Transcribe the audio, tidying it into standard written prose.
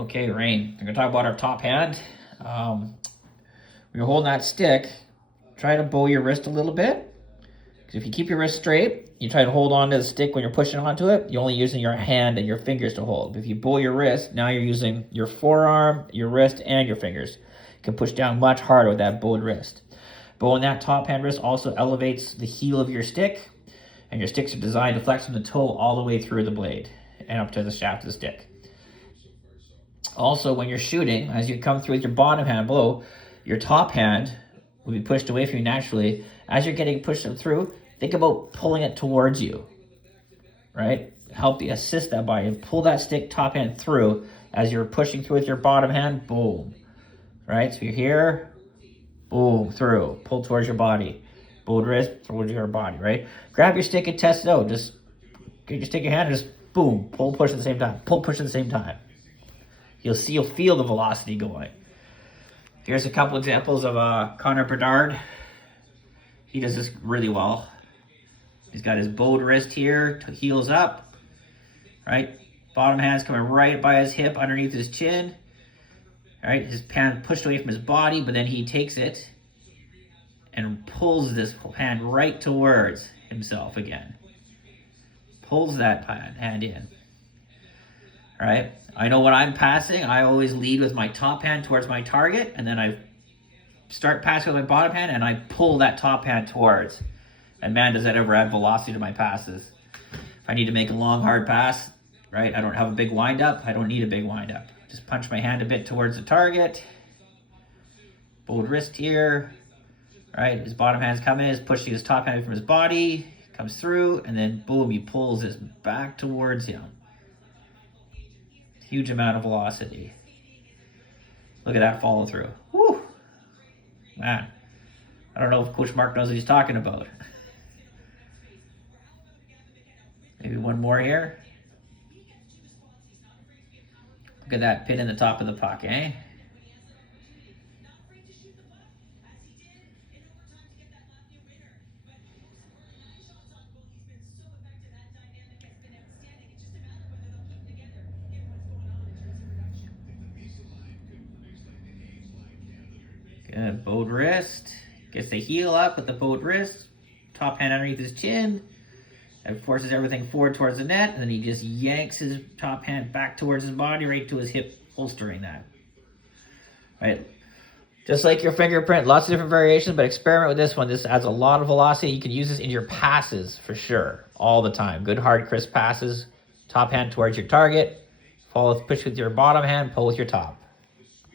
Okay, Rain, we're gonna talk about our top hand. When you're holding that stick, try to bow your wrist a little bit. Because if you keep your wrist straight, you try to hold on to the stick when you're pushing onto it, you're only using your hand and your fingers to hold. But if you bow your wrist, now you're using your forearm, your wrist, and your fingers. You can push down much harder with that bowed wrist. Bowing that top hand wrist also elevates the heel of your stick, and your sticks are designed to flex from the toe all the way through the blade and up to the shaft of the stick. Also, when you're shooting, as you come through with your bottom hand blow, your top hand will be pushed away from you naturally. As you're getting pushed through, think about pulling it towards you, right? Help you assist that by and pull that stick top hand through as you're pushing through with your bottom hand, boom, right? So you're here, boom, through, pull towards your body, bowed wrist towards your body, right? Grab your stick and test it out. Just get your stick in your hand and just boom, pull, push at the same time, pull, push at the same time. You'll feel the velocity going. Here's a couple examples of Connor Bedard. He does this really well. He's got his bowed wrist here, heels up, right? Bottom hand's coming right by his hip, underneath his chin. All right, his hand pushed away from his body, but then he takes it and pulls this hand right towards himself again. Pulls that hand in. All right, I know when I'm passing, I always lead with my top hand towards my target, and then I start passing with my bottom hand, and I pull that top hand towards. And man, does that ever add velocity to my passes. If I need to make a long, hard pass, right, I don't have a big wind-up, I don't need a big wind-up. Just punch my hand a bit towards the target. Bowed wrist here, right, his bottom hand's coming, is pushing his top hand from his body, comes through, and then boom, he pulls this back towards him. Huge amount of velocity. Look at that follow through. Woo! Man, I don't know if Coach Mark knows what he's talking about. Maybe one more here. Look at that pin in the top of the puck, eh? Good, bowed wrist. Gets the heel up with the bowed wrist. Top hand underneath his chin. That forces everything forward towards the net. And then he just yanks his top hand back towards his body, right to his hip, holstering that. Right? Just like your fingerprint, lots of different variations, but experiment with this one. This adds a lot of velocity. You can use this in your passes for sure, all the time. Good, hard, crisp passes. Top hand towards your target. Push with your bottom hand, pull with your top.